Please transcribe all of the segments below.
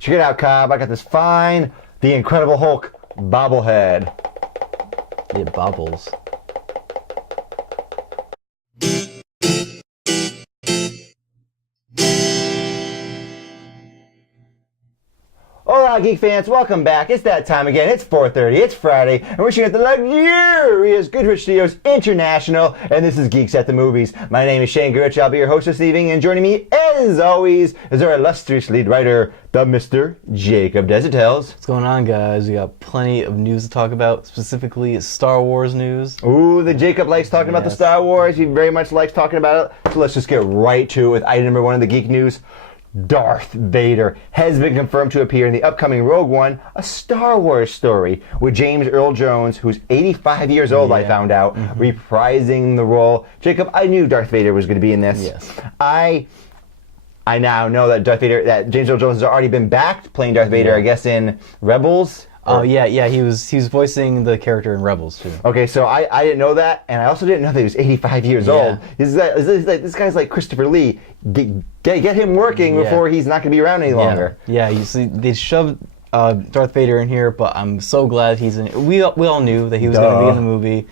Check it out, Cobb. I got this fine The Incredible Hulk bobblehead. It bobbles. Hola, Geek fans. Welcome back. It's that time again. It's 4:30. It's Friday, and we're shooting at the luxurious Goodrich Studios International, and this is Geeks at the Movies. My name is Shane Goodrich. I'll be your host this evening, and joining me, as always, is our illustrious lead writer, the Mr. Jacob Desitels. What's going on, guys? We got plenty of news to talk about, specifically Star Wars news. Ooh, the Jacob likes talking about the Star Wars. He very much likes talking about it. So let's just get right to it with item number one of the Geek News. Darth Vader has been confirmed to appear in the upcoming Rouge One, a Star Wars story, with James Earl Jones, who's 85 years old, I found out, reprising the role. Jacob, I knew Darth Vader was going to be in this. Yes. I now know that that James Earl Jones has already been back playing Darth Vader, I guess, in Rebels. Oh yeah, he was voicing the character in Rebels too. Okay, so I didn't know that, and I also didn't know that he was 85 years old. This guy's like Christopher Lee. Get him working before he's not going to be around any longer. Yeah, you see, they shoved Darth Vader in here, but I'm so glad he's in it. We all knew that he was going to be in the movie,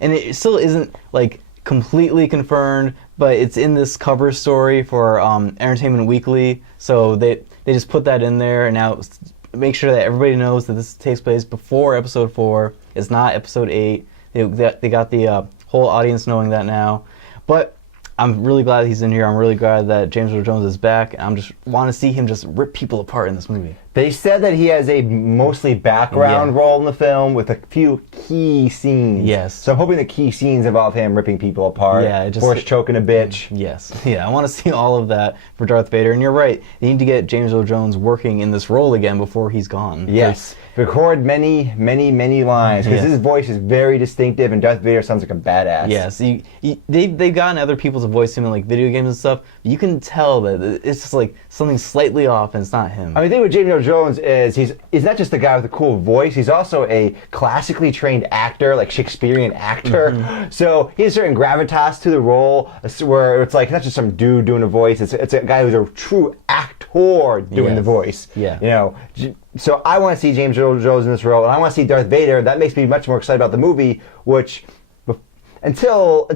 and it still isn't like completely confirmed, but it's in this cover story for Entertainment Weekly, so they just put that in there, and now make sure that everybody knows that this takes place before Episode 4. It's not Episode 8. They got the whole audience knowing that now. But I'm really glad he's in here. I'm really glad that James Earl Jones is back. I just want to see him just rip people apart in this movie. They said that he has a mostly background role in the film with a few key scenes. Yes. So I'm hoping the key scenes involve him ripping people apart. Yeah, force choking a bitch. Yes. Yeah, I want to see all of that for Darth Vader. And you're right. They need to get James Earl Jones working in this role again before he's gone. Yes. Record many, many, many lines, because his voice is very distinctive, and Darth Vader sounds like a badass. Yes. They've gotten other people to voice him in like video games and stuff. You can tell that it's just like something slightly off, and it's not him. I mean, the thing with James Earl Jones is he's not just a guy with a cool voice, he's also a classically trained actor, like Shakespearean actor. So he has certain gravitas to the role, where it's like not just some dude doing a voice, it's a guy who's a true actor doing the voice. Yeah. You know, so I want to see James Earl Jones in this role, and I want to see Darth Vader. That makes me much more excited about the movie, which until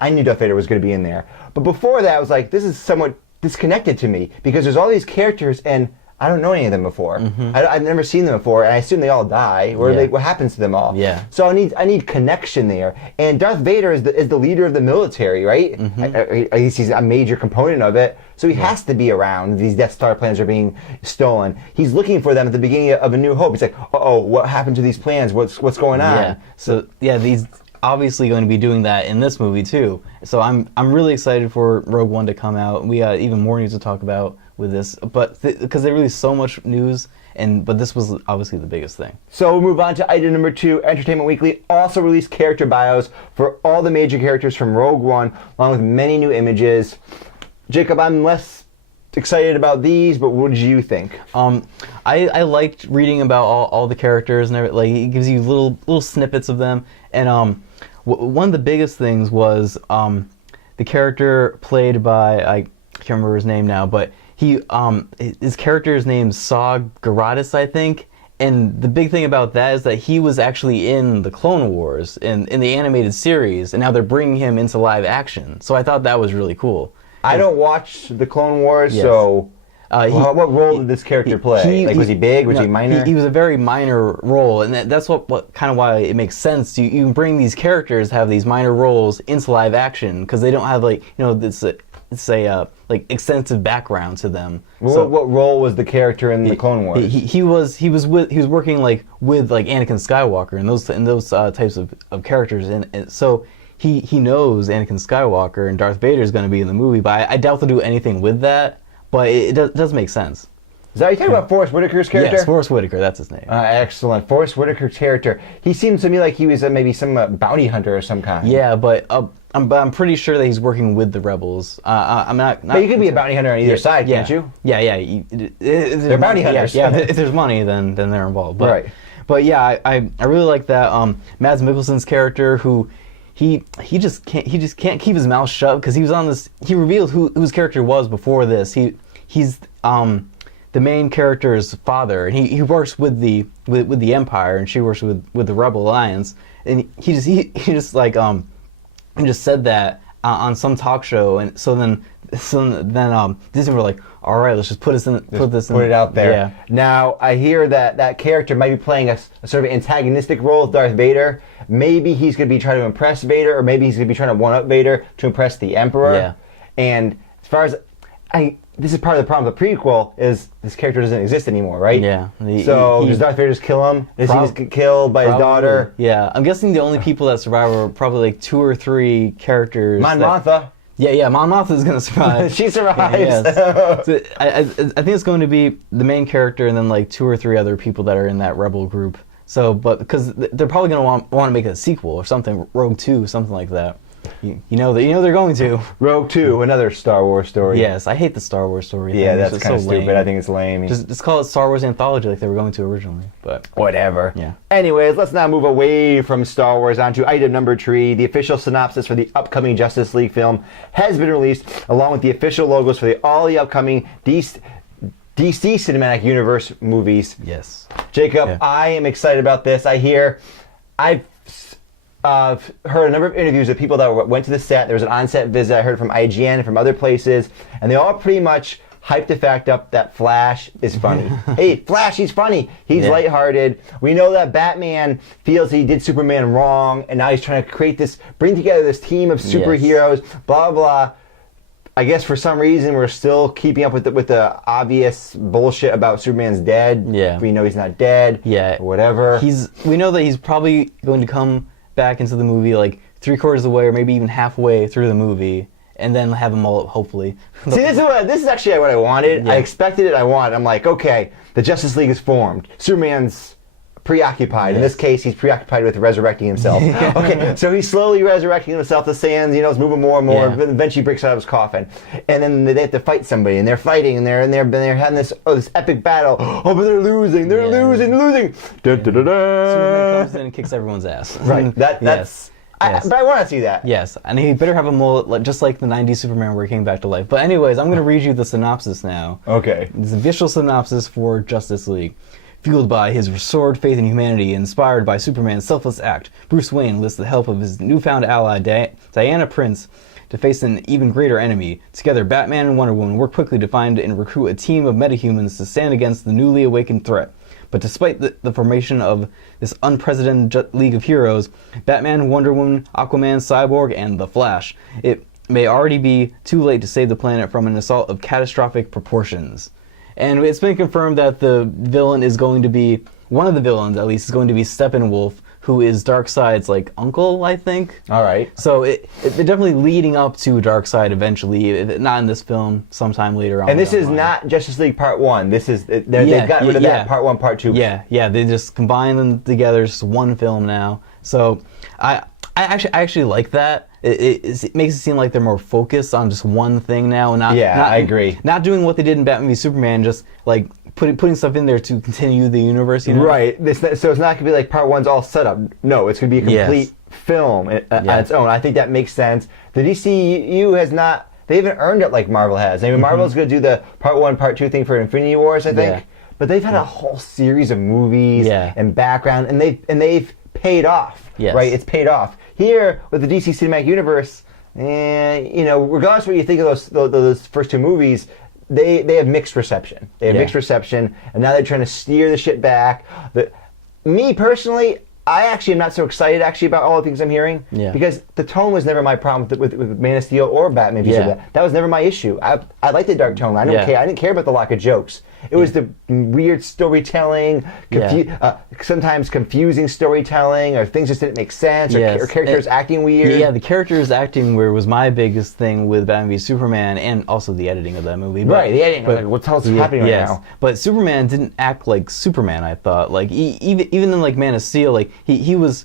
I knew Darth Vader was going to be in there. But before that, I was like, this is somewhat disconnected to me, because there's all these characters, and I don't know any of them before. I've never seen them before, and I assume they all die. What happens to them all? Yeah. So I need connection there. And Darth Vader is the leader of the military, right? At least he's a major component of it. So he has to be around. These Death Star plans are being stolen. He's looking for them at the beginning of A New Hope. He's like, uh-oh, what happened to these plans? What's going on? Yeah. So these obviously going to be doing that in this movie too. So I'm really excited for Rogue One to come out. We got even more news to talk about with this, but because there really so much news, but this was obviously the biggest thing. So we'll move on to item number 2. Entertainment Weekly also released character bios for all the major characters from Rogue One, along with many new images. Jacob, I'm less excited about these, but what did you think? I liked reading about all the characters and everything. Like, it gives you little snippets of them, and one of the biggest things was the character played by, I can't remember his name now, but his character's name's Saw Gerrardus, I think. And the big thing about that is that he was actually in the Clone Wars in the animated series, and now they're bringing him into live action. So I thought that was really cool. I don't watch the Clone Wars, so what role did this character play? Was he big? Was he minor? He was a very minor role, and that's what kind of why it makes sense. You bring these characters, have these minor roles into live action, because they don't have it's a extensive background to them. What role was the character in the Clone Wars? He was working with Anakin Skywalker and those types of characters, and so he knows Anakin Skywalker and Darth Vader is going to be in the movie, but I doubt they'll do anything with that. But it does make sense. Is that you talking about Forrest Whitaker's character? Yes, Forrest Whitaker, that's his name. Excellent. Forrest Whitaker's character. He seems to me like he was maybe some bounty hunter of some kind. Yeah, but I'm pretty sure that he's working with the rebels. I'm not. But you could be a bounty hunter on either side, can't you? Yeah. They're bounty hunters. Yeah, if there's money, then they're involved. But, right. But yeah, I really like that. Mads Mikkelsen's character, who he just can't keep his mouth shut, because he was on this. He revealed who his character was before this. He's the main character's father, and he works with the Empire, and she works with the Rebel Alliance, and he just said that on some talk show, and so then Disney were like, all right, let's just put it out there. Yeah. Now I hear that character might be playing a sort of antagonistic role with Darth Vader. Maybe he's going to be trying to impress Vader, or maybe he's going to be trying to one-up Vader to impress the Emperor. Yeah. And as far as this is part of the problem with the prequel is this character doesn't exist anymore, right? Yeah. Does Darth Vader just kill him? Does he just get killed by his daughter? Yeah. I'm guessing the only people that survive are probably like 2 or 3 characters. Mon Mothma. Yeah, Mon Mothma is going to survive. She survives. Yeah, so I think it's going to be the main character and then like 2 or 3 other people that are in that rebel group. So, but because they're probably going to want to make a sequel or something, Rogue 2, something like that. You know they're going to. Rogue 2, another Star Wars story. Yes, I hate the Star Wars story. Yeah, that's kind of stupid. Lame. I think it's lame. Just call it Star Wars Anthology like they were going to originally. But whatever. Yeah. Anyways, let's now move away from Star Wars onto item number 3. The official synopsis for the upcoming Justice League film has been released, along with the official logos for all the upcoming DC Cinematic Universe movies. Yes. Jacob, Yeah. I am excited about this. I've heard a number of interviews with people that went to the set. There was an on-set visit I heard from IGN and from other places, and they all pretty much hyped the fact up that Flash is funny. Hey, Flash, he's funny. He's lighthearted. We know that Batman feels he did Superman wrong, and now he's trying to bring together this team of superheroes, blah, blah. I guess for some reason we're still keeping up with the obvious bullshit about Superman's dead. Yeah. We know he's not dead. Yeah. Or whatever. We know that he's probably going to come back into the movie like 3/4 of the way or maybe even halfway through the movie, and then have them all hopefully. See, this is actually what I wanted. Yeah. I expected it. I wanted. I'm like, okay, the Justice League is formed. Superman's preoccupied. Yes. In this case, he's preoccupied with resurrecting himself. Okay, so he's slowly resurrecting himself. The sands, is moving more and more. Yeah. Eventually, breaks out of his coffin, and then they have to fight somebody, and they're fighting, and they're having this epic battle. Oh, but they're losing. They're losing. Da, da, da, da. Superman comes in and kicks everyone's ass. Right. That's. Yes. But I want to see that. Yes, and he better have a mullet just like the 90s Superman where he came back to life. But anyways, I'm going to read you the synopsis now. Okay. It's the official synopsis for Justice League. Fueled by his restored faith in humanity, inspired by Superman's selfless act, Bruce Wayne enlists the help of his newfound ally, Diana Prince, to face an even greater enemy. Together, Batman and Wonder Woman work quickly to find and recruit a team of metahumans to stand against the newly awakened threat. But despite the formation of this unprecedented League of Heroes, Batman, Wonder Woman, Aquaman, Cyborg, and The Flash, it may already be too late to save the planet from an assault of catastrophic proportions. And it's been confirmed that the villain is going to be, one of the villains at least, is going to be Steppenwolf, who is Darkseid's uncle, I think. All right. So they're definitely leading up to Darkseid eventually, if not in this film, sometime later on. And this is not Justice League Part 1. This is they've gotten rid of that Part 1, Part 2. Yeah. They just combine them together. It's just one film now. So I actually like that. It makes it seem like they're more focused on just one thing now, and not. I agree. Not doing what they did in Batman v Superman, just putting stuff in there to continue the universe. Right. So it's not going to be like Part 1's all set up. No, it's going to be a complete film on its own. I think that makes sense. The DCU has not. They haven't earned it like Marvel has. I mean, Marvel's going to do the Part 1, Part 2 thing for Infinity Wars, I think. Yeah. But they've had a whole series of movies and background, and they've paid off. Yes. Right. It's paid off. Here with the DC Cinematic Universe, regardless of what you think of those first 2 movies, they have mixed reception. Mixed reception, and now they're trying to steer the shit back. Me personally, I actually am not so excited about all the things I'm hearing because the tone was never my problem with Man of Steel or Batman. That was never my issue. I like the dark tone. I didn't care about the lack of jokes. It was the weird storytelling, sometimes confusing storytelling, or things just didn't make sense, or characters acting weird. Yeah, the characters acting weird was my biggest thing with Batman v Superman, and also the editing of that movie. Right, the editing. What the hell's happening right now? But Superman didn't act like Superman, I thought. Even in Man of Steel, he was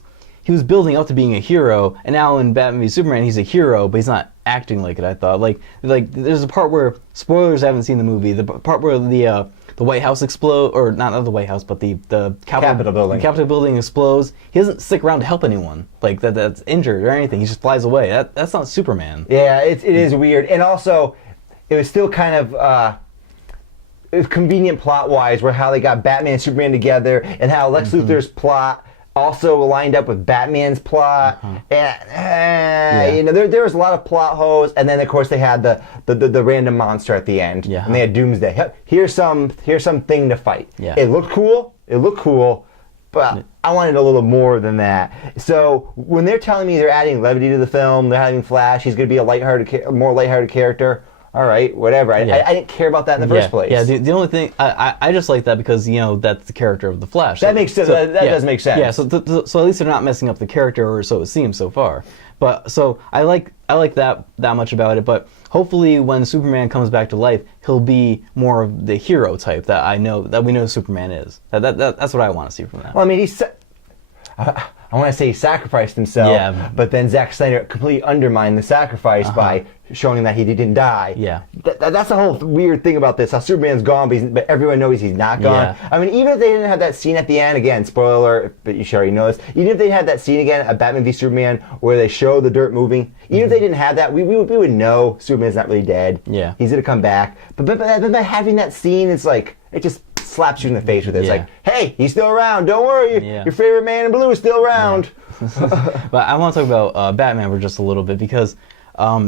building up to being a hero, and now in Batman v Superman, he's a hero, but he's not acting like it. I thought there's a part where, spoilers, haven't seen the movie, the part where the White House explodes, or not the White House, but the Capitol building. The Capitol building explodes. He doesn't stick around to help anyone that's injured or anything. He just flies away. That's not Superman. Yeah, it is weird, and also it was still kind of. convenient plot-wise, where how they got Batman and Superman together, and how Lex Luthor's plot also lined up with Batman's plot, and you know, there was a lot of plot holes, and then of course they had the random monster at the end, and they had Doomsday. Here's something to fight. It looked cool, but I wanted a little more than that. So when they're telling me they're adding levity to the film, they're having Flash, he's going to be a more lighthearted character. All right, whatever. I didn't care about that in the first place. Yeah, the only thing, I just like that because, you know, that's the character of the Flash. That makes sense. That does make sense. Yeah, so at least they're not messing up the character, or so it seems so far. But so I like that much about it. But hopefully, when Superman comes back to life, he'll be more of the hero type that we know Superman is. That's what I want to see from that. Well, I mean, I want to say he sacrificed himself, but then Zack Snyder completely undermined the sacrifice by showing that he didn't die. Yeah. That's the whole weird thing about this, how Superman's gone, but everyone knows he's not gone. I mean, even if they didn't have that scene at the end, again, spoiler, but you should already know this, even if they had that scene again at Batman v Superman where they show the dirt moving, even if they didn't have that, we would know Superman's not really dead. Yeah. He's going to come back. But by having that scene, it's like, it just slaps you in the face with it. It's like, hey, he's still around. Don't worry. Your favorite man in blue is still around. But I want to talk about Batman for just a little bit because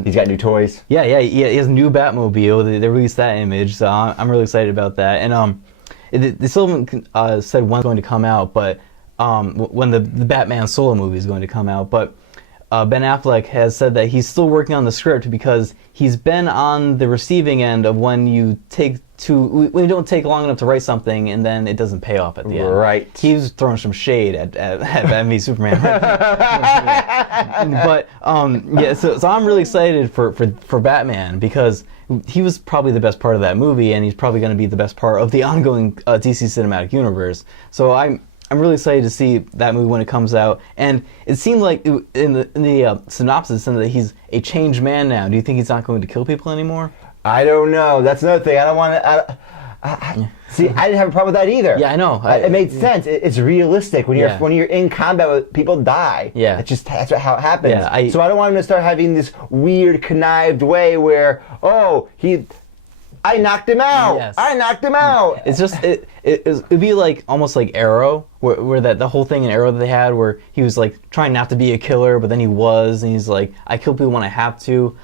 he's got new toys. Yeah. He has a new Batmobile. They released that image, so I'm really excited about that. And they still haven't said when it's going to come out, but when the Batman solo movie is going to come out. But Ben Affleck has said that he's still working on the script because he's been on the receiving end of when you don't take long enough to write something and then it doesn't pay off at the end. Right. He's throwing some shade at Batman v Superman. But so I'm really excited for Batman because he was probably the best part of that movie, and he's probably going to be the best part of the ongoing DC cinematic universe. So I'm really excited to see that movie when it comes out. And it seemed like in the synopsis, it said that he's a changed man now. Do you think he's not going to kill people anymore? I don't know. That's another thing. I don't want to. See, I didn't have a problem with that either. Yeah, I know. It made sense. It's realistic when you're in combat. People die. Yeah, that's how it happens. Yeah, so I don't want him to start having this weird connived way where I knocked him out. Yes. I knocked him out. It's just it'd be like almost like Arrow, where the whole thing in Arrow that they had, where he was like trying not to be a killer, but then he was, and he's like, I kill people when I have to.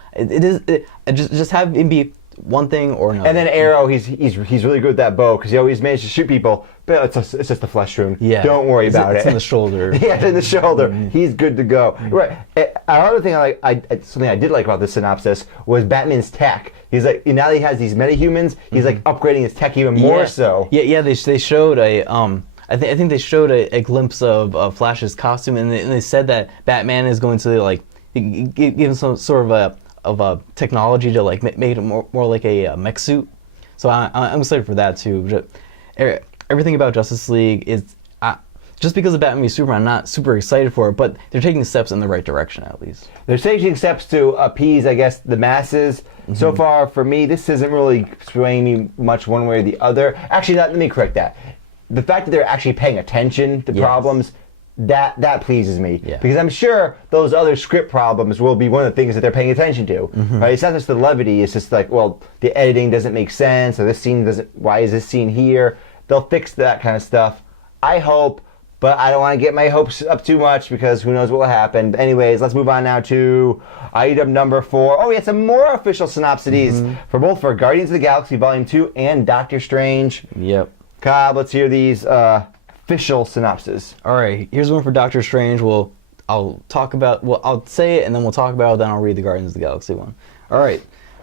Just have him be one thing or another. And then Arrow, he's really good with that bow because he always managed to shoot people, but it's just a flesh wound. Yeah, don't worry about it. It's in the shoulder. Yeah, it's in the shoulder. He's good to go. Right. Another thing something I did like about this synopsis was Batman's tech. He's like, now that he has these metahumans, he's like upgrading his tech even more so. Yeah. They showed I think they showed a glimpse of Flash's costume, and they said that Batman is going to like give him some sort of a technology to like make it more like a mech suit. So I'm excited for that too. Everything about Justice League is just because of Batman v Superman, I'm not super excited for it, but they're taking steps in the right direction at least. They're taking steps to appease, I guess, the masses. So far, for me, this isn't really swaying me much one way or the other. Actually, let me correct that. The fact that they're actually paying attention to problems, that pleases me. Yeah. Because I'm sure those other script problems will be one of the things that they're paying attention to. Right? It's not just the levity, it's just like, well, the editing doesn't make sense, or this scene doesn't, why is this scene here? They'll fix that kind of stuff. I hope, but I don't want to get my hopes up too much because who knows what will happen. But anyways, let's move on now to item number 4. Oh, we had some more official synopses for Guardians of the Galaxy Volume 2 and Doctor Strange. Yep. Cobb, let's hear these official synopses. All right, here's one for Doctor Strange. I'll say it and then we'll talk about it, then I'll read the Guardians of the Galaxy one. All right.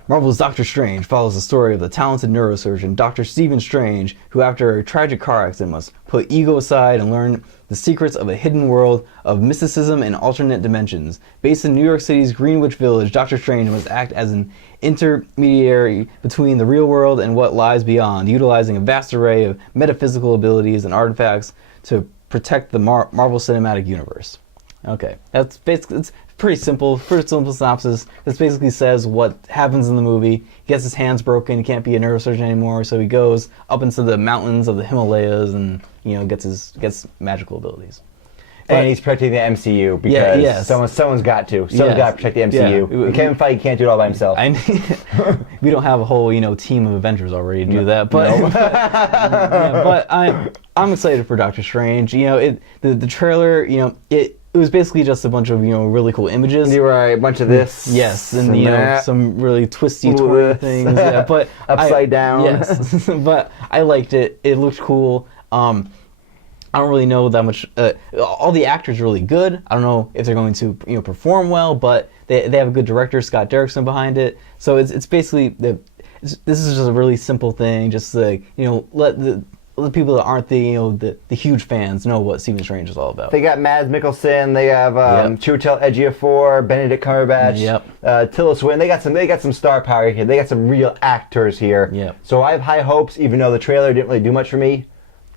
Marvel's Doctor Strange follows the story of the talented neurosurgeon Dr. Stephen Strange, who after a tragic car accident must put ego aside and learn the secrets of a hidden world of mysticism and alternate dimensions. Based in New York City's Greenwich Village, Dr. Strange must act as an intermediary between the real world and what lies beyond, utilizing a vast array of metaphysical abilities and artifacts to protect the Marvel Cinematic Universe. Okay, that's basically, it's pretty simple synopsis. This basically says what happens in the movie. He gets his hands broken, he can't be a neurosurgeon anymore, so he goes up into the mountains of the Himalayas and, gets magical abilities. And he's protecting the MCU because yes. someone's got to. Someone's got to protect the MCU. Yeah. Kevin Feige can't do it all by himself. We don't have a whole team of Avengers already to do that, but but I'm excited for Doctor Strange. The trailer, it was basically just a bunch of really cool images. You were a bunch of this. Yes, and some really twisty, twirly things. Yeah, but upside down. Yes, but I liked it. It looked cool. I don't really know that much. All the actors are really good. I don't know if they're going to perform well, but they have a good director, Scott Derrickson, behind it. So it's basically this is just a really simple thing. Just let the people that aren't the huge fans know what Stephen Strange is all about. They got Mads Mikkelsen. They have Chiwetel Ejiofor, Benedict Cumberbatch, Tilda Swinton. They got some star power here. They got some real actors here. Yep. So I have high hopes, even though the trailer didn't really do much for me.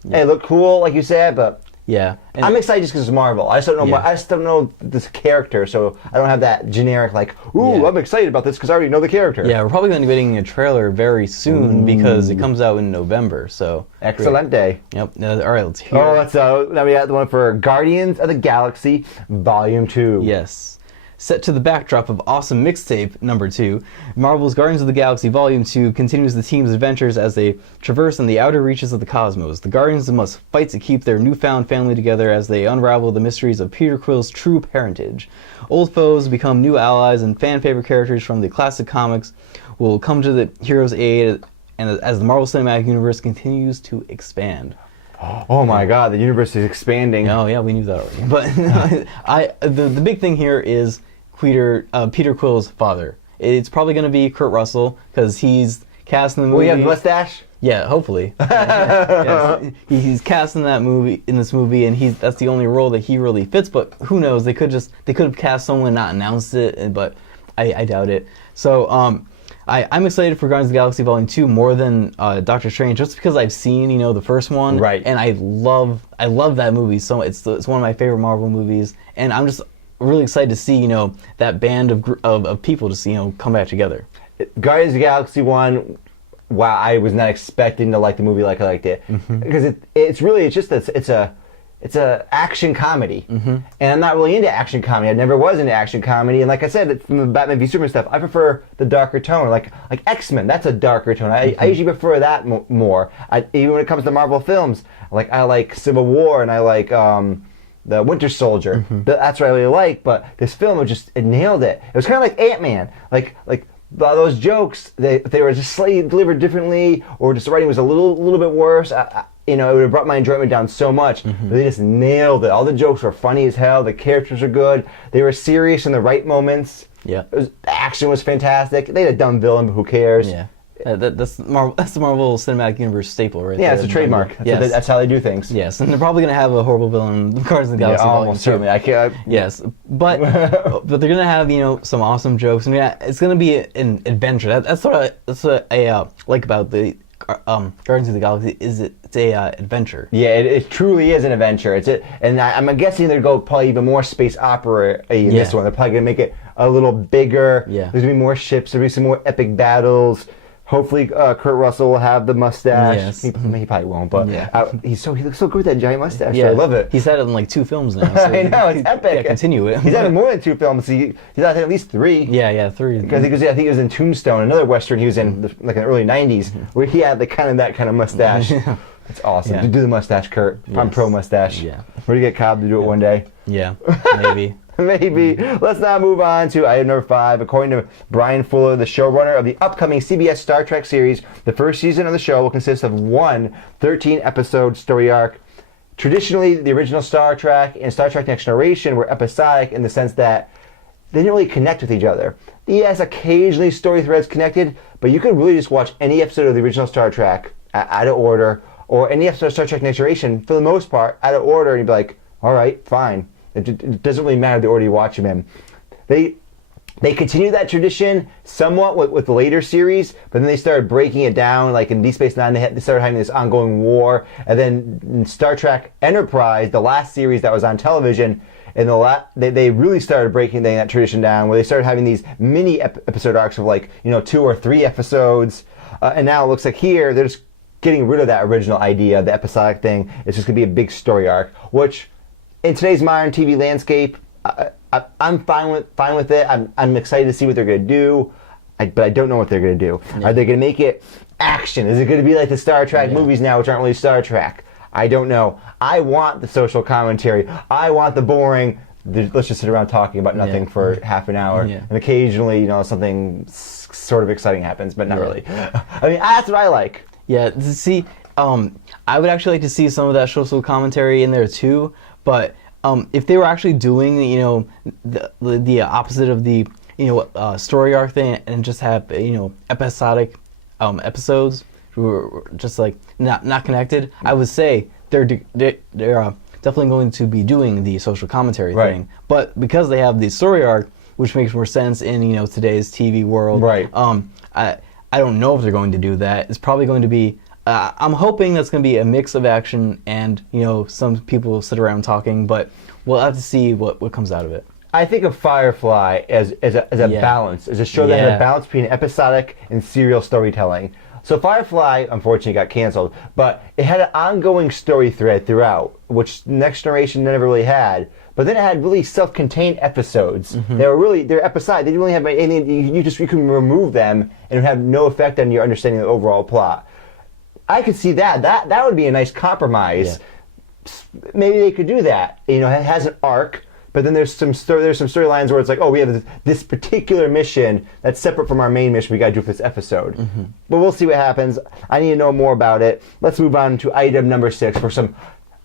Hey, it looked cool, like you said, but I'm excited just because it's Marvel. I just don't know. I just don't know this character, so I don't have that generic I'm excited about this because I already know the character. Yeah, we're probably going to be getting a trailer very soon because it comes out in November. So excellent day. Yep. All right, let's hear. Now we got the one for Guardians of the Galaxy Volume 2. Yes. Set to the backdrop of Awesome Mixtape number 2, Marvel's Guardians of the Galaxy Volume 2 continues the team's adventures as they traverse in the outer reaches of the cosmos. The Guardians must fight to keep their newfound family together as they unravel the mysteries of Peter Quill's true parentage. Old foes become new allies, and fan-favorite characters from the classic comics will come to the heroes' aid and as the Marvel Cinematic Universe continues to expand. Oh my God, the universe is expanding. Oh yeah, we knew that already. But the big thing here is Peter Quill's father. It's probably going to be Kurt Russell because he's cast in the movie. Will he have a mustache? Yeah, hopefully. Yes. He's cast in this movie, and that's the only role that he really fits. But who knows? They could have cast someone and not announced it, but I doubt it. So I'm excited for Guardians of the Galaxy Volume 2 more than Doctor Strange, just because I've seen the first one, right? And I love that movie. So it's one of my favorite Marvel movies, and I'm just really excited to see that band of people just come back together. Guardians of the Galaxy 1. Wow, I was not expecting to like the movie like I liked it because it's a action comedy, and I'm not really into action comedy. I never was into action comedy, and like I said, from the Batman v Superman stuff, I prefer the darker tone, like X-Men. That's a darker tone. I usually prefer that more. Even when it comes to Marvel films, I like Civil War, and I like the Winter Soldier. That's what I really like. But this film, it nailed it. It was kind of like Ant-Man, like those jokes. They were just slightly delivered differently, or just the writing was a little bit worse. It would have brought my enjoyment down so much. But they just nailed it. All the jokes were funny as hell. The characters are good. They were serious in the right moments. Yeah, the action was fantastic. They had a dumb villain, but who cares? Yeah. That's the Marvel Cinematic Universe staple, right? Yeah, it's a trademark. That's how they do things. Yes, and they're probably going to have a horrible villain in Guardians of the Galaxy. Yeah, almost certainly. I can't. Yes, but they're going to have some awesome jokes. I mean, it's going to be an adventure. That's what I like about the Guardians of the Galaxy. It's a adventure. Yeah, it truly is an adventure. And I'm guessing they'll go probably even more space opera in this one. They're probably going to make it a little bigger. Yeah. There's going to be more ships. There'll be some more epic battles. Hopefully, Kurt Russell will have the mustache. Yes. He probably won't, but he looks so good with that giant mustache. Yeah. I love it. He's had it in 2 films now. So I know, it's epic. Yeah, continue it. He's had it more than 2 films. He's had at least 3. Yeah, 3. Because I think he was in Tombstone, another Western he was in in the early 90s, where he had that kind of mustache. It's awesome. Yeah. Do the mustache, Kurt. Yes. I'm pro mustache. Yeah. We're going to get Cobb to do it one day. Yeah, maybe. Maybe. Let's now move on to item number 5. According to Brian Fuller, the showrunner of the upcoming CBS Star Trek series, the first season of the show will consist of one 13-episode story arc. Traditionally, the original Star Trek and Star Trek Next Generation were episodic in the sense that they didn't really connect with each other. Yes, occasionally story threads connected, but you could really just watch any episode of the original Star Trek out of order, or any episode of Star Trek Next Generation, for the most part, out of order, and you'd be like, all right, fine. It doesn't really matter the order you watch them in. They continued that tradition somewhat with the later series, but then they started breaking it down. Like in Deep Space Nine, they started having this ongoing war. And then in Star Trek Enterprise, the last series that was on television, and they really started breaking that tradition down, where they started having these mini episode arcs of 2 or 3 episodes. And now it looks like here, they're just getting rid of that original idea, the episodic thing. It's just going to be a big story arc, which in today's modern TV landscape, I'm fine with it. I'm excited to see what they're going to do, but I don't know what they're going to do. Yeah. Are they going to make it action? Is it going to be like the Star Trek movies now, which aren't really Star Trek? I don't know. I want the social commentary. I want the boring, let's just sit around talking about nothing for half an hour, and occasionally, something sort of exciting happens, but not really. I mean, that's what I like. Yeah, see, I would actually like to see some of that social commentary in there too, but if they were actually doing, the opposite of the, story arc thing and just have, episodic episodes who were just like not connected, I would say they're definitely going to be doing the social commentary thing. But because they have the story arc, which makes more sense in today's TV world, I don't know if they're going to do that. It's probably going to be. I'm hoping that's going to be a mix of action and some people sit around talking, but we'll have to see what comes out of it. I think of Firefly as a balance, as a show that has a balance between episodic and serial storytelling. So Firefly, unfortunately, got canceled, but it had an ongoing story thread throughout, which Next Generation never really had. But then it had really self-contained episodes. They're episodic. They didn't really have anything. You can remove them, and it would have no effect on your understanding of the overall plot. I could see that. That would be a nice compromise. Yeah. Maybe they could do that. It has an arc, but then there's some storylines where it's like, oh, we have this particular mission that's separate from our main mission we got to do for this episode. But we'll see what happens. I need to know more about it. Let's move on to item number 6 for some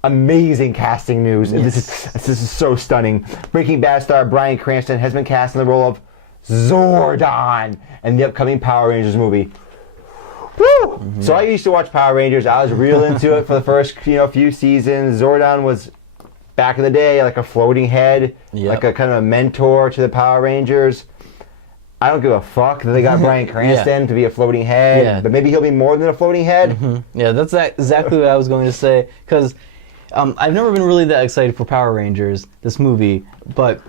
amazing casting news. Yes. This is so stunning. Breaking Bad star Bryan Cranston has been cast in the role of Zordon in the upcoming Power Rangers movie. Woo! So I used to watch Power Rangers. I was real into it for the first few seasons. Zordon was back in the day like a floating head, like a kind of a mentor to the Power Rangers. I don't give a fuck that they got Bryan Cranston to be a floating head, but maybe he'll be more than a floating head. Yeah, that's exactly what I was going to say, because I've never been really that excited for Power Rangers, this movie, but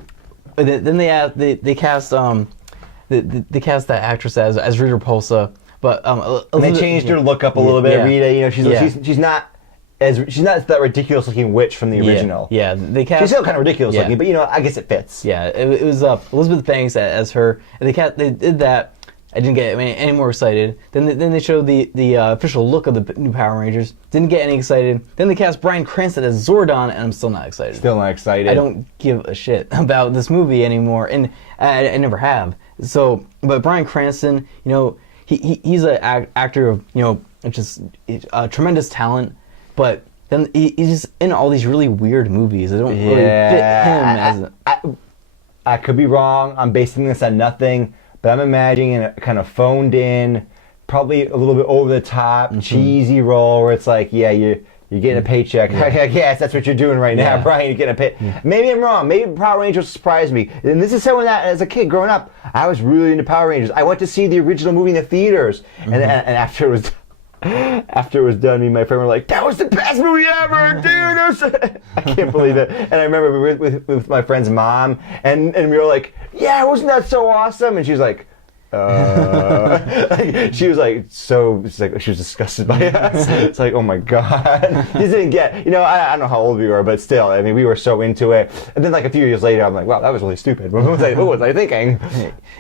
then they cast that actress as Rita Repulsa. But and they changed her look up a little bit. Rita, she's not that ridiculous looking witch from the original. She's still kind of ridiculous looking, but I guess it fits. Yeah, it was Elizabeth Banks as her. And they did that. I didn't get any more excited. Then they showed the official look of the new Power Rangers. Didn't get any excited. Then they cast Bryan Cranston as Zordon, and I'm still not excited. Still not excited. I don't give a shit about this movie anymore, and I never have. So, but Bryan Cranston, he's an actor of just tremendous talent, but then he's just in all these really weird movies. They don't really fit him I could be wrong. I'm basing this on nothing, but I'm imagining a kind of phoned in, probably a little bit over the top, cheesy role where it's like, you're getting a paycheck. Yes, that's what you're doing right now, Brian. You're getting a pay. Maybe I'm wrong. Maybe Power Rangers surprised me. And this is someone that, as a kid growing up, I was really into Power Rangers. I went to see the original movie in the theaters, and after it was done, me and my friend were like, "That was the best movie ever, dude!" I can't believe it. And I remember we were with my friend's mom, and we were like, "Yeah, wasn't that so awesome?" And she was like, she was like, she was disgusted by us. It's like, oh my god, you didn't get, I don't know how old we were, but still, I mean, we were so into it. And then like a few years later, I'm like, wow, that was really stupid. What was I thinking?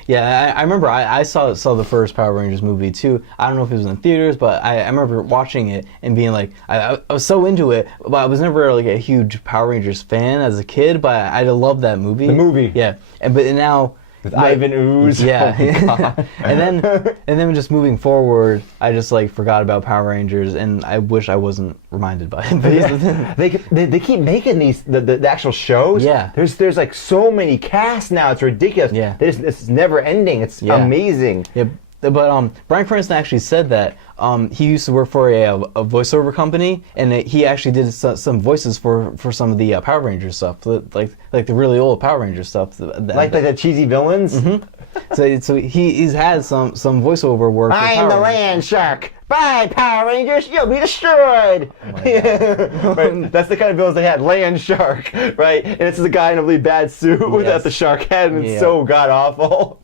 Yeah, I remember I saw the first Power Rangers movie too. I don't know if it was in theaters, but I remember watching it and being like, I was so into it, but I was never like a huge Power Rangers fan as a kid, but I loved that movie. The movie. Yeah, but now. With Ivan Ooze. Yeah. Oh and then just moving forward, I just forgot about Power Rangers, and I wish I wasn't reminded by it. But they keep making these the actual shows. Yeah. There's like so many casts now. It's ridiculous. Yeah. It's never ending. It's amazing. Yeah. But Bryan Cranston actually said that he used to work for a voiceover company, and he actually did some voices for some of the Power Rangers stuff, like the really old Power Rangers stuff. Like the cheesy villains? So he's had some voiceover work. I am the land shark. Bye, Power Rangers. You'll be destroyed. Oh right? That's the kind of villains they had. Land shark, right? And it's the guy in a really bad suit without the shark head, and it's so god awful.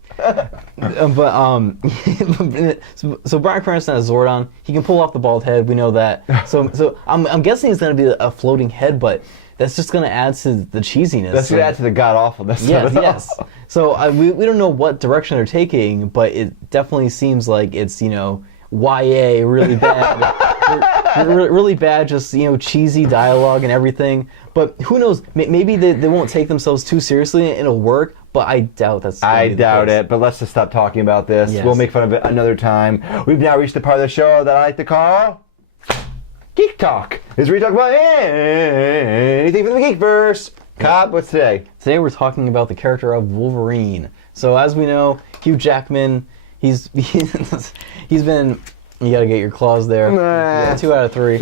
So Bryan Cranston as Zordon, he can pull off the bald head. We know that. So I'm guessing it's going to be a floating head, but that's just going to add to the cheesiness. That's going to add to the god awfulness. Yes, yes. So we don't know what direction they're taking, but it definitely seems like it's, YA, really bad, really bad, just cheesy dialogue and everything. But who knows? Maybe they won't take themselves too seriously and it'll work. But I doubt that's. I doubt it. But let's just stop talking about this. Yes. We'll make fun of it another time. We've now reached the part of the show that I like to call Geek Talk. This is where we talk about anything from the Geekverse. Cobb, what's today? Today we're talking about the character of Wolverine. So as we know, Hugh Jackman, he's been. You gotta get your claws there. Yeah, 2 out of 3.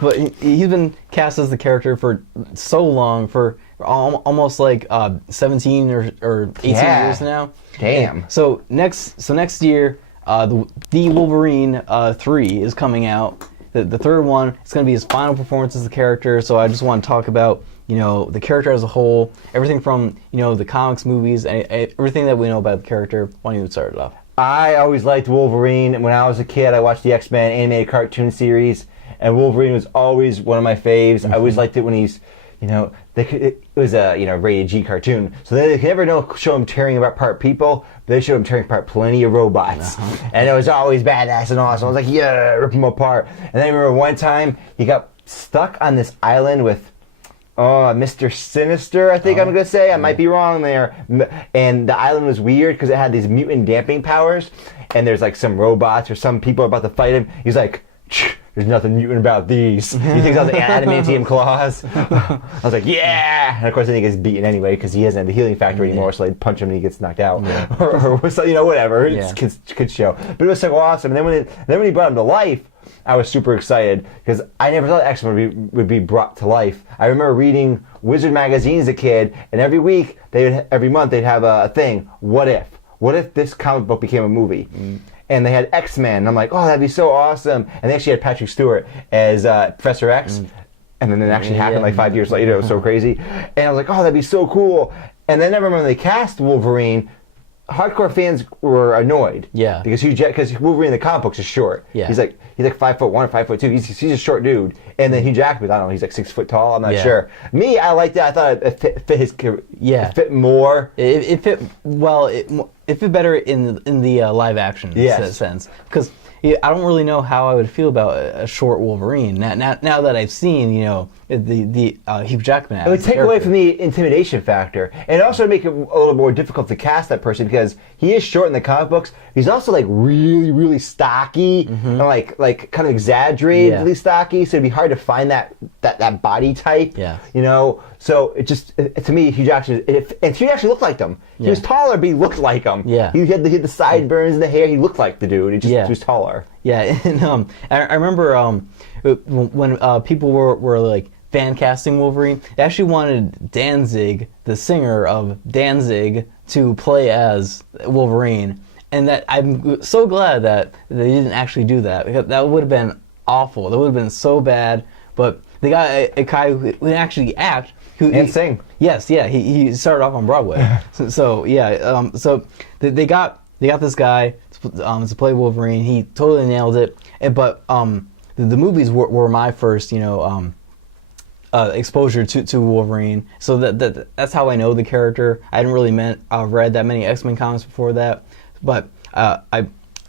But he's been cast as the character for so long, for almost like 17 or 18 years now. Damn. And so next year, the Wolverine 3 is coming out. The third one, it's gonna be his final performance as the character. So I just want to talk about the character as a whole, everything from the comics, movies, everything that we know about the character. Why don't you start it off? I always liked Wolverine. When I was a kid, I watched the X-Men animated cartoon series, and Wolverine was always one of my faves. I always liked it when he's, it was a rated G cartoon, so they could never show him tearing apart people, but they showed him tearing apart plenty of robots, and it was always badass and awesome. I was like, yeah, rip them apart. And then I remember one time he got stuck on this island with Mr. Sinister, I think I'm going to say. I might be wrong there. And the island was weird because it had these mutant damping powers. And there's like some robots or some people about to fight him. He's like, there's nothing mutant about these. He takes out the adamantium claws. I was like, yeah! And of course then he gets beaten anyway because he doesn't have the healing factor anymore, so I'd punch him and he gets knocked out. Yeah. or whatever. Yeah. It's kids show. But it was so awesome. And then when he brought him to life, I was super excited because I never thought X-Men would be brought to life. I remember reading Wizard magazine as a kid, and every month they'd have a thing. What if? What if this comic book became a movie? And they had X-Men, and I'm like, oh, that'd be so awesome. And they actually had Patrick Stewart as Professor X, and then it actually happened like 5 years later. It was so crazy. And I was like, oh, that'd be so cool. And then I remember when they cast Wolverine, hardcore fans were annoyed. Yeah. Because Wolverine in the comic books is short. Yeah. He's like 5'1" or 5'2". He's a short dude. And then Hugh Jackman, I don't know, he's like 6 foot tall. I'm not sure. Me, I liked that. I thought it fit his. It fit more. It fit well. It fit better in the live action sense because. I don't really know how I would feel about a short Wolverine now that I've seen, the Hugh Jackman. It would take away from the intimidation factor, and also make it a little more difficult to cast that person because he is short in the comic books. He's also like really, really stocky and like kind of exaggeratedly stocky, so it'd be hard to find that body type. Yeah. So it just to me, Hugh Jackman, and he actually looked like him. He was taller, but he looked like him. Yeah. He had the sideburns and the hair. He looked like the dude. He was taller. Yeah, and I remember when people were like fan casting Wolverine, they actually wanted Danzig, the singer of Danzig, to play as Wolverine, and that I'm so glad that they didn't actually do that because that would have been awful. That would have been so bad. But they got a guy who can actually act. And sing. Yes, yeah. He started off on Broadway. so they got this guy to play Wolverine. He totally nailed it. But the movies were my first, exposure to Wolverine. So that's how I know the character. I hadn't really read that many X-Men comics before that. But I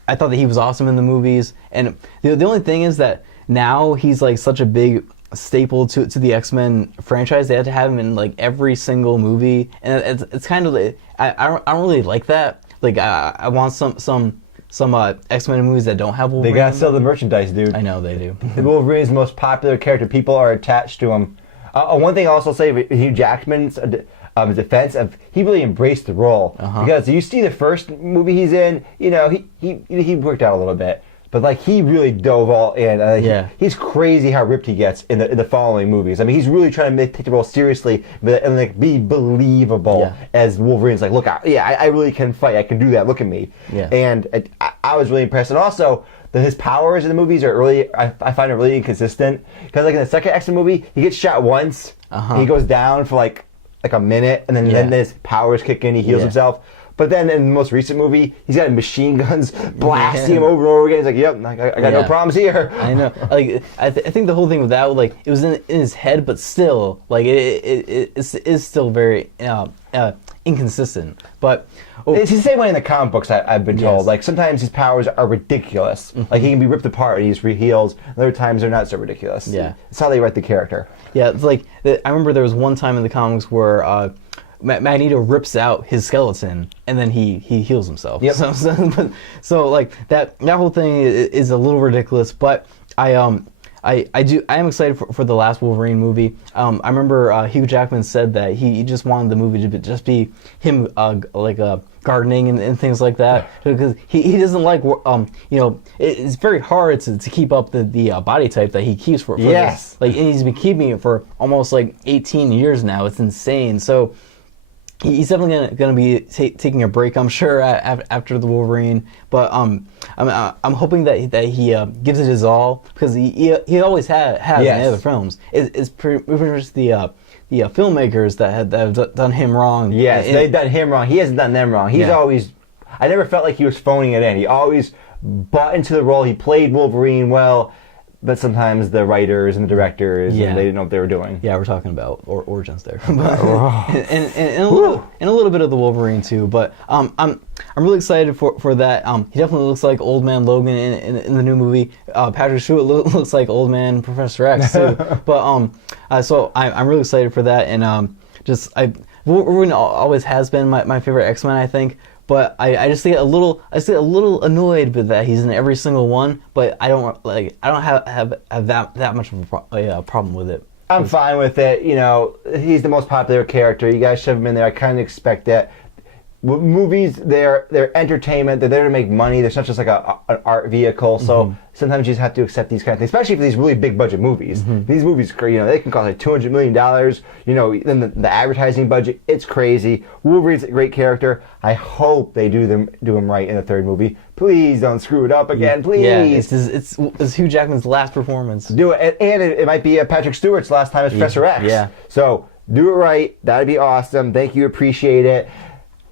thought that he was awesome in the movies. And the only thing is that now he's like such a big staple to the X-Men franchise. They had to have him in like every single movie, and it's kind of I don't really like that. Like I want some X-Men movies that don't have Wolverine. They gotta sell the merchandise, dude. I know they do. Wolverine is the most popular character. People are attached to him. One thing I'll also say, Hugh Jackman's defense of he really embraced the role because you see the first movie he's in, he worked out a little bit. But like he really dove all in. He's crazy how ripped he gets in the following movies. I mean, he's really trying to take the role seriously and like be believable as Wolverine's like, look, I really can fight. I can do that. Look at me. Yeah. And I was really impressed. And also, his powers in the movies are really, I find it really inconsistent. Because like in the second X-Men movie, he gets shot once. And he goes down for like a minute, and then his powers kick in. He heals himself. But then in the most recent movie, he's got machine guns blasting him over and over again. He's like, "Yep, I got no problems here." I know. Like, I think the whole thing with that, like, it was in his head, but still, like, it is still very inconsistent. But it's the same way in the comic books. I've been told. Yes. Like sometimes his powers are ridiculous. Like he can be ripped apart and he heals. And other times they're not so ridiculous. Yeah. It's how they write the character. yeah, it's like I remember there was one time in the comics where Magneto rips out his skeleton and then he heals himself. Yep. So like that whole thing is a little ridiculous, but I am excited for the last Wolverine movie. I remember Hugh Jackman said that he just wanted the movie to just be him gardening and things like that, because he doesn't like it's very hard to keep up the body type that he keeps for Yes. this. Like, and he's been keeping it for almost like 18 years now. It's insane. So he's definitely gonna be taking a break, I'm sure, after the Wolverine. But I'm hoping that he gives it his all, because he always has in the other films. It's pretty much the filmmakers that have done him wrong. Yes, they've done him wrong. He hasn't done them wrong. He's always. I never felt like he was phoning it in. He always bought into the role. He played Wolverine well. But sometimes the writers and the directors, and they didn't know what they were doing. Yeah, we're talking about origins there, and a little bit of the Wolverine too. But I'm really excited for that. He definitely looks like Old Man Logan in the new movie. Patrick Stewart looks like Old Man Professor X too. But so I'm really excited for that, and Wolverine always has been my favorite X-Men, I think. But I just get a little annoyed with that he's in every single one. But I don't have that much of a problem with it. I'm fine with it. You know, he's the most popular character. You guys shove him in there. I kind of expect that. Movies, they're entertainment. They're there to make money. They're not just like an art vehicle. So sometimes you just have to accept these kind of things, especially for these really big budget movies. These movies, they can cost like $200 million. Then the advertising budget, it's crazy. Wolverine's a great character. I hope they do him right in the third movie. Please don't screw it up again, please. Yeah, it's Hugh Jackman's last performance. Do it, and it might be Patrick Stewart's last time as Professor X. Yeah. So do it right. That'd be awesome. Thank you. Appreciate it.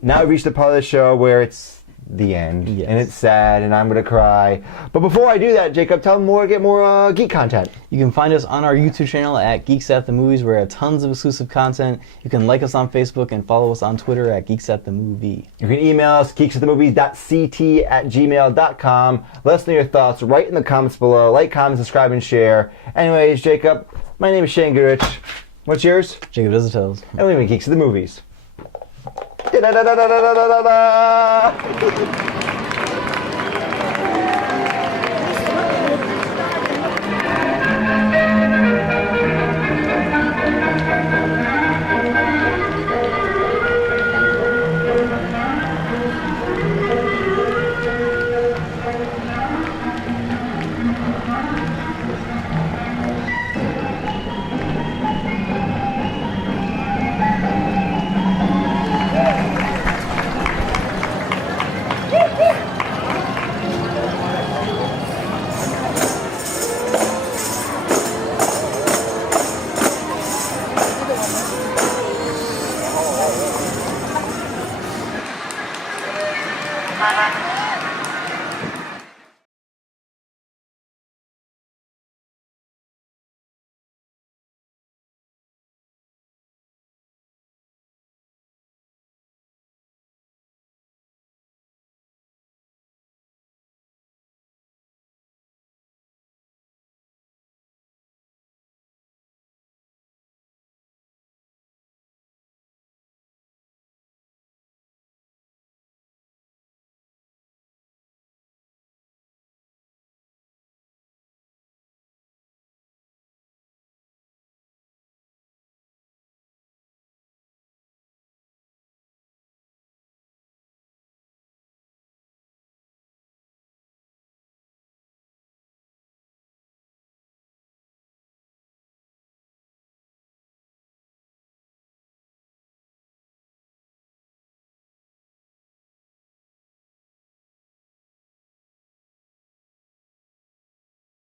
Now we've reached the part of the show where it's the end, and it's sad, and I'm going to cry. But before I do that, Jacob, tell them get more geek content. You can find us on our YouTube channel at Geeks at the Movies, where we have tons of exclusive content. You can like us on Facebook and follow us on Twitter at Geeks at the Movie. You can email us, geeksatthemovies.ct@gmail.com. Let us know your thoughts right in the comments below. Like, comment, subscribe, and share. Anyways, Jacob, my name is Shane Goodrich. What's yours? Jacob Does the Tales. And we're Geeks at the Movies. Da da da da da da da da da.